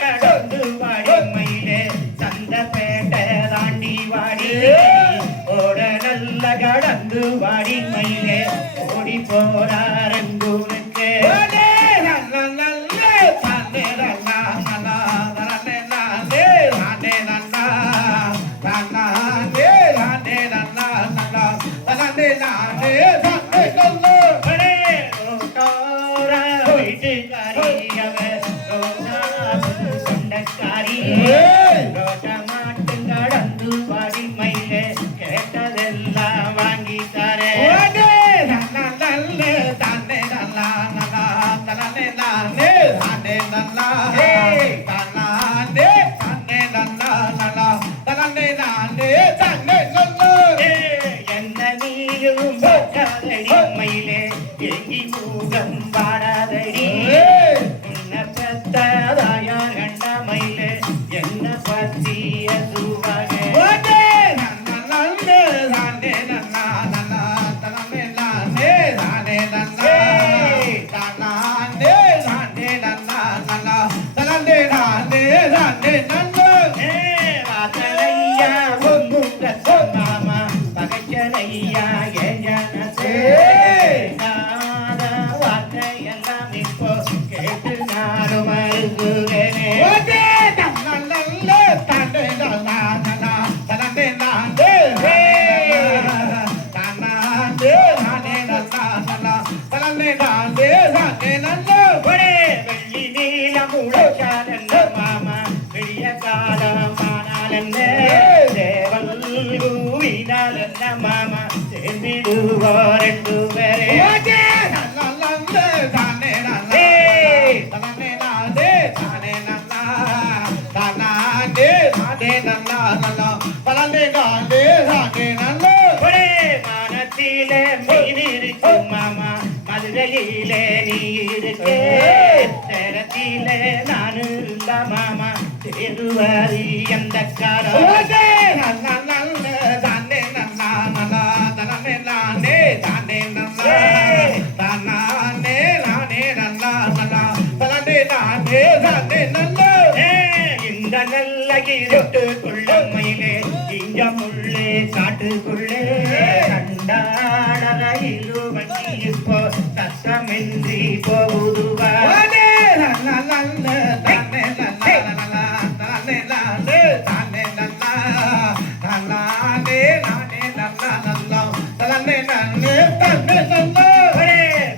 கடந்து வழி சொண்டக்காரி ரோட்டமாட்டும் கடந்து பாடி மயிலே கேட்டதெல்லாம் வாங்கி தாரே தானே நல்லா நல்லா தலானே நானே தானே நல்லா தானே தானே நல்லா நல்லா தலானே நானே தானே நல்லா என்ன நீயும் பார்க்காதடி மயிலே எங்கி மூகம் பாடாதடி உன்னை பெத்ததாயா கண்ட மயிலே என்ன பத்திய சுவாகே மாமா சேர்ந்திடுவாரெண்டு பேரே தானே நானே தானே நானே தானே நன்னா தானே தானே நன்னா நன்னா பலனே நானே தானே நன்னா ஒரே மானத்திலே மீதிருக்கு மாமா மதுரையிலே நீ இருக்கே சேரத்திலே நானு இல்ல மாமா சேருவாரி அந்த காலம் இந்த நல்ல இருட்டுக்குள்ள மயிலே இங்க முள்ளே காட்டுக்குள்ளே கண்டாடரையிலு வண்டி இப்போ சத்தமின்றி போகுதுவா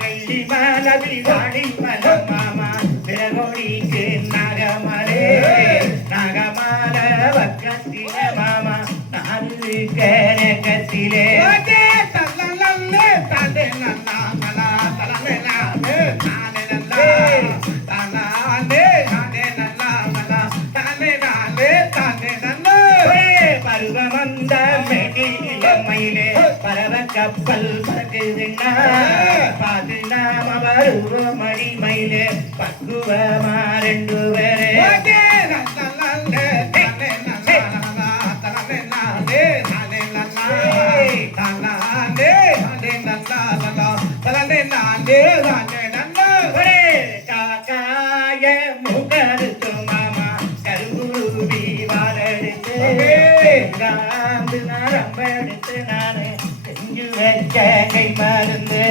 வெள்ளி மலவி வாடி மலம் மாமா பிறகொடிக்கு நகமலே நகமல பக்கத்திலே மாமா நாலு கரகத்திலே தந்தை நல்லா நல்லா தலை நானே நானே நல்லா தானே நானே நல்லா நல்லா தானே நானே தானே நல்லா பருவம் வந்த மெடியில மயிலே பரவ கப்பல் பறக்குதுன்னா பாது நாம வருவோம் மடி மயிலே பக்குவமா ரெண்டு பேரே காக்காய முகருத்து மாமா கருகுருவி வாழெடுத்து நரம்பெடுத்து நானே செஞ்சு வைக்க கை மருந்து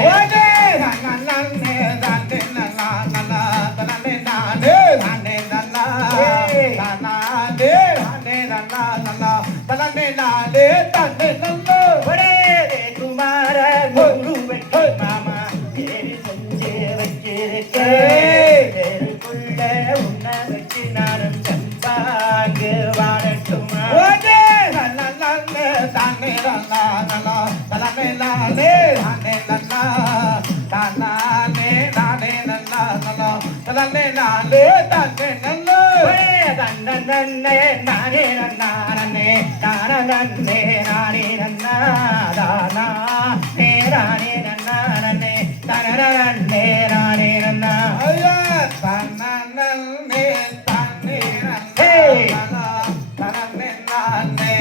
குமார மாமா தேடி செஞ்சு வச்சிருக்குள்ள உன்ன வச்சு நானும் சம்பாங்கு வாழட்டுமா தானே நல்லா நல்லா தலமே நானே நானே நல்லா தானே நானே நல்லா நல்லா தலமே நானே தானே நல்லா தன்ன நன்னே நானே நன்னா நன்னே தான நன்னே நானே நன்னா தானா நே ரானே நன்னா நன்னே தன நன்னே நானே நன்னா தன்ன நன்னே தானே நன்னே தனமே நானே